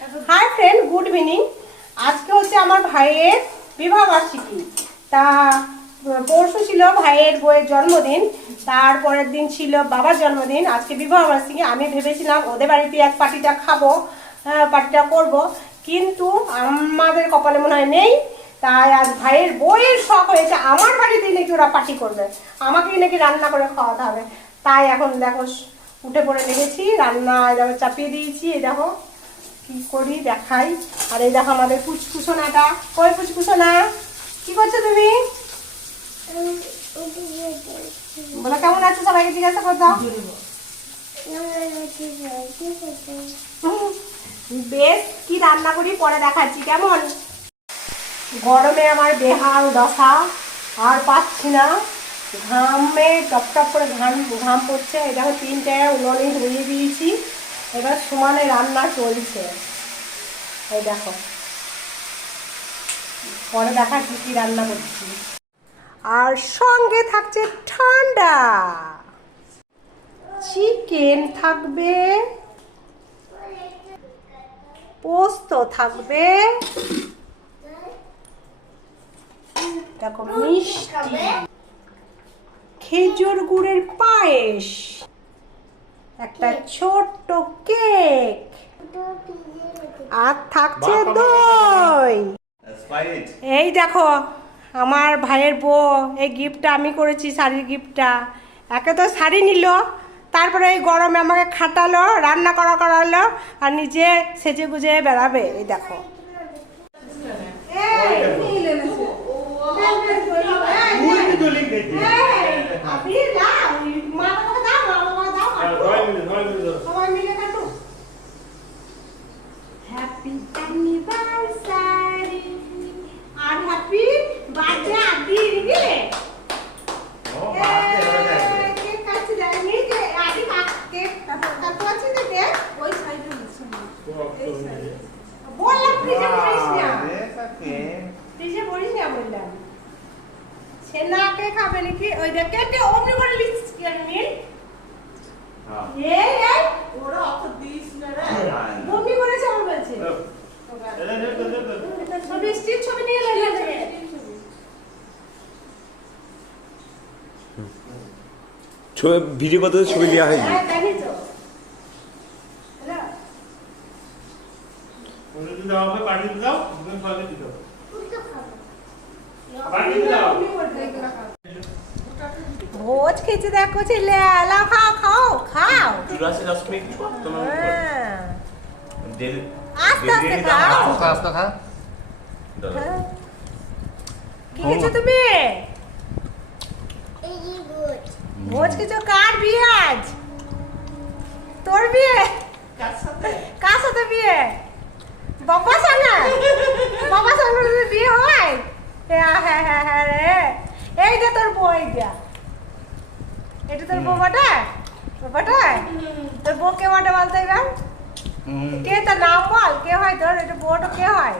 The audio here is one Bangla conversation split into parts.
হাই ফ্রেন্ড গুড ইভিনিং আজকে হচ্ছে আমার ভাইয়ের বিবাহ বার্ষিকী তা, পরশু ছিল ভাইয়ের বইয়ের জন্মদিন তারপরের দিন ছিল বাবার জন্মদিন, আজকে বিবাহ বার্ষিকী আমি ভেবেছিলাম ওদের বাড়িতে এক পার্টিটা খাব পার্টিটা করব, কিন্তু আমাদের কপালে মনে হয় নেই। তাই আজ ভাইয়ের বইয়ের শখ হয়েছে আমার বাড়িতেই নাকি ওরা পার্টি করবে। আমাকেই নাকি রান্না করে খাওয়াতে হবে। তাই এখন দেখো, উঠে পড়ে লেগেছি রান্না দেখো চাপিয়ে দিয়েছি, এই দেখো। কি করি দেখাই? আর এই দেখো আমাদের পুচকুসোনাটা কই পুচকুসোনা কি করছ তুমি? বলো, কেমন আছো? সবাইকে জিজ্ঞাসা করে দাও। বেশ, কি রান্না করি পরে দেখাচ্ছি, কেমন? গরমে আমার বেহাল দশা, আর পাচ্ছি না। ঘামে টপ টপ করে ঘাম ঘাম পড়ছে। দেখো, তিনটে উনুনে ধরিয়ে দিয়েছি। এবার সমানে রান্না চলছে। এই দেখো। পরে দেখাচ্ছি কি রান্না করছি। আর সঙ্গে থাকছে ঠান্ডা। চিকেন থাকবে। পোস্ত থাকবে। দেখো মিষ্টি। খেজুর গুড়ের পায়েস। একটা ছোট্ট কেক। আর থাকছে দই। এই দেখো আমার ভাইয়ের বউ এই গিফটটা আমি করেছি শাড়ির গিফটটা। একে তো শাড়ি নিল তারপরে এই গরমে আমাকে খাটালো রান্না করা করালো আর নিজে সেজে গুজে বেড়াবে এই দেখো। সবাই মিলে কাটো হ্যাপি অ্যানিভার্সারি আর হ্যাপি বার্থডে আদি রে। Ó, bate, é verdade. কেক কাটছি দেয় নিজে আদি কেক কত আছে দিতে ওই সাইডে নিচ্ছে বললাম ফ্রিজে না। Ah. ফ্রিজে না বললাম। সে না কে খাবে নাকি? ওই দেখ কেটে অমনি করে লিখছিস কি আমি Ah. এই এই ওরা অত দিস না রে। অমনি করেছে আমার বলছে ছবি স্টিল ছবি নিয়ে লাগে ছবি ভিডিও করতে তো ছবি দেওয়া হ্যাঁ জানি তো। দাও। তুমি ফলে দাও খেতে দেখো ছেলে খাও খাও খাও। হ্যাঁ। আস্তে আস্তে খাও। আস্তে খা। হ্যাঁ। কি খেছো তুমি? ভোজ। কার বিয়ে আজ? তোর বিয়ে? কার সাথে? কার সাথে বিয়ে? বাবা সঙ্গে বাবা যদি বিয়ে হয়? হ্যাঁ হ্যাঁ হ্যাঁ হ্যাঁ রে এইটা তোর বউ এইটা এটা তোর বউ বটে বটে তোর বউ কে বটে বলতে এবার কে তার নাম বল? কে হয় তোর এটা বউটা কে হয়?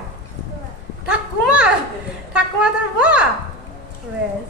ঠাকুমা! ঠাকুমা তোর বউ? বেশ